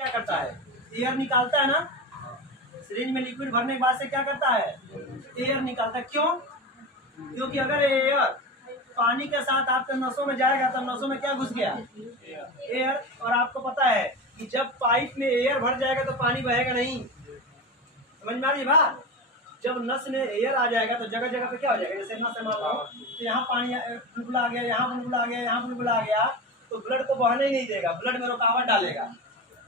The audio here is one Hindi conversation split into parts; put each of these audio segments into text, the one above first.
क्या करता है, एयर निकालता है ना। सिरिंज में लिक्विड भरने के बाद से क्या करता है, एयर निकालता है। क्यों? क्योंकि अगर एयर पानी के साथ आपके नसों में जाएगा तो नसों में क्या घुस गया, एयर। और आपको पता है कि जब पाइप में एयर भर जाएगा तो पानी बहेगा नहीं। समझ में आ रही बात? जब नस में एयर आ जाएगा तो जगह जगह पे क्या हो जाएगा, जैसे नस मान लो तो यहाँ पानी बुलबुल आ गया, यहाँ बुलबुल आ गया, यहाँ बुलबुल आ गया, तो ब्लड को बहने ही नहीं देगा, ब्लड में रुकावट डालेगा।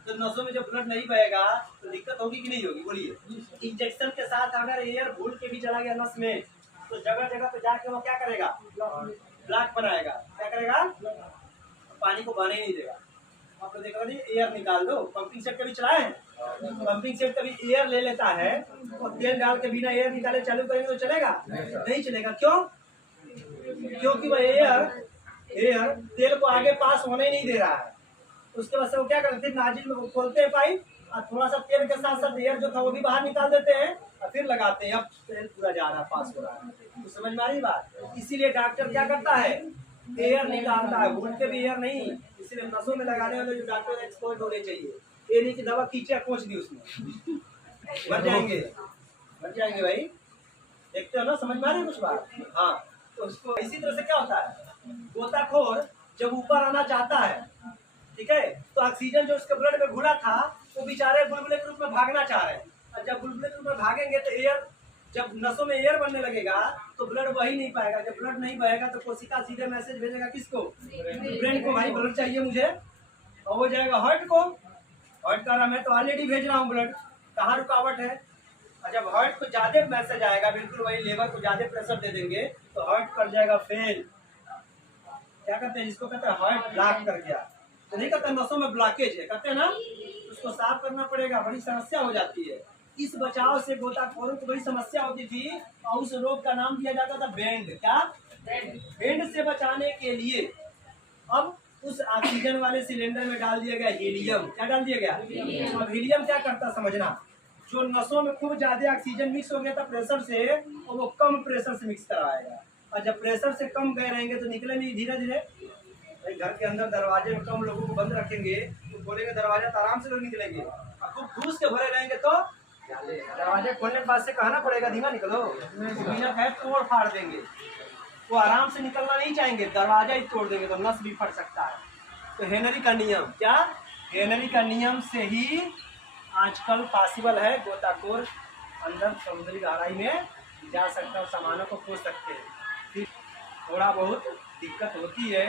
तो नसों में जब ब्लड नहीं बहेगा तो दिक्कत होगी कि नहीं होगी, बोलिए। इंजेक्शन के साथ अगर एयर भूल के भी चला गया नस में तो जगह जगह पे जाके वो क्या करेगा, ब्लॉक बनाएगा। क्या करेगा, पानी को बहने ही नहीं देगा। आपको देखा एयर निकाल दो, पंपिंग सेट कभी चलाए हैं? पंपिंग सेट कभी एयर ले लेता है और तेल डाल के बिना एयर निकाले चालू करेंगे तो चलेगा? नहीं चलेगा। क्यों? क्योंकि वह एयर तेल को आगे पास होने नहीं दे रहा है। उसके बाद से वो क्या करते हैं, नाजिल में खोलते हैं पाइप और थोड़ा सा तेल के साथ साथ एयर जो था वो भी बाहर निकाल देते हैं और फिर लगाते हैं। अब तेल पूरा जा रहा है, पास हो रहा है। तो समझ में आ रही बात? इसीलिए डॉक्टर क्या करता है, एयर निकालता है, भूल के भी एयर नहीं। इसलिए नसों में लगाने वाले जो डॉक्टर एक्सपर्ट होने चाहिए। ये नहीं कि दवा खींचे पहुंच दी उसमें, मर जाएंगे, मर जाएंगे भाई। देखते हो ना, समझ में आ रही कुछ बात? हाँ। तो उसको इसी तरह से क्या होता है, गोताखोर जब ऊपर आना चाहता है, ठीक है, तो ऑक्सीजन जो उसके ब्लड में घुला था वो बेचारे बुलबुले के रूप में भागना चाह रहे हैं। और जब बुलबुले के रूप में भागेंगे तो एयर, जब नसों में एयर बनने लगेगा तो ब्लड बह ही नहीं पाएगा। जब ब्लड नहीं बहेगा तो कोशिका सीधे मैसेज भेजेगा किसको, ब्रेन को, भाई ब्लड चाहिए मुझे। और वो जाएगा हार्ट को, हार्ट कर रहा मैं तो ऑलरेडी भेज रहा हूँ ब्लड, कहाँ रुकावट है। और जब हार्ट को ज्यादा मैसेज आएगा, बिल्कुल वही लेबर को ज्यादा प्रेशर दे देंगे तो हार्ट कर जाएगा फेल। क्या कहते हैं, जिसको कहते हैं हार्ट ब्लॉक कर गया, तो नहीं कहते नसों में ब्लॉकेज है, कहते हैं ना, उसको साफ करना पड़ेगा, बड़ी समस्या हो जाती है। इस बचाव से गोताखोरों को बड़ी समस्या होती थी और उस रोग का नाम दिया जाता था बैंड। क्या? बैंड से बचाने के लिए अब उस ऑक्सीजन वाले सिलेंडर में डाल दिया गया हीलियम। क्या डाल दिया गया? अब हीलियम क्या करता समझना, जो नसों में खूब ज्यादा ऑक्सीजन मिक्स हो गया था प्रेशर से, और वो कम प्रेशर से मिक्स करवाएगा। और जब प्रेशर से कम गए रहेंगे तो निकले नहीं धीरे धीरे। घर के अंदर दरवाजे में कम लोगों को बंद रखेंगे तो खोलेंगे दरवाजा तो आराम से लोग निकलेंगे। खूब घूस के भरे रहेंगे तो दरवाजे खोलने के बाद से कहना पड़ेगा धीमा निकलो, बिना कहे तोड़ फाड़ देंगे। वो आराम से निकलना नहीं चाहेंगे, दरवाजा ही तोड़ देंगे तो नस भी फट सकता है। तो हेनरी का नियम, क्या हेनरी का नियम से ही आजकल पॉसिबल है गोताखोर अंदर समुद्री गहराई में जा सकता है और सामानों को खोज सकते हैं। थोड़ा बहुत दिक्कत होती है।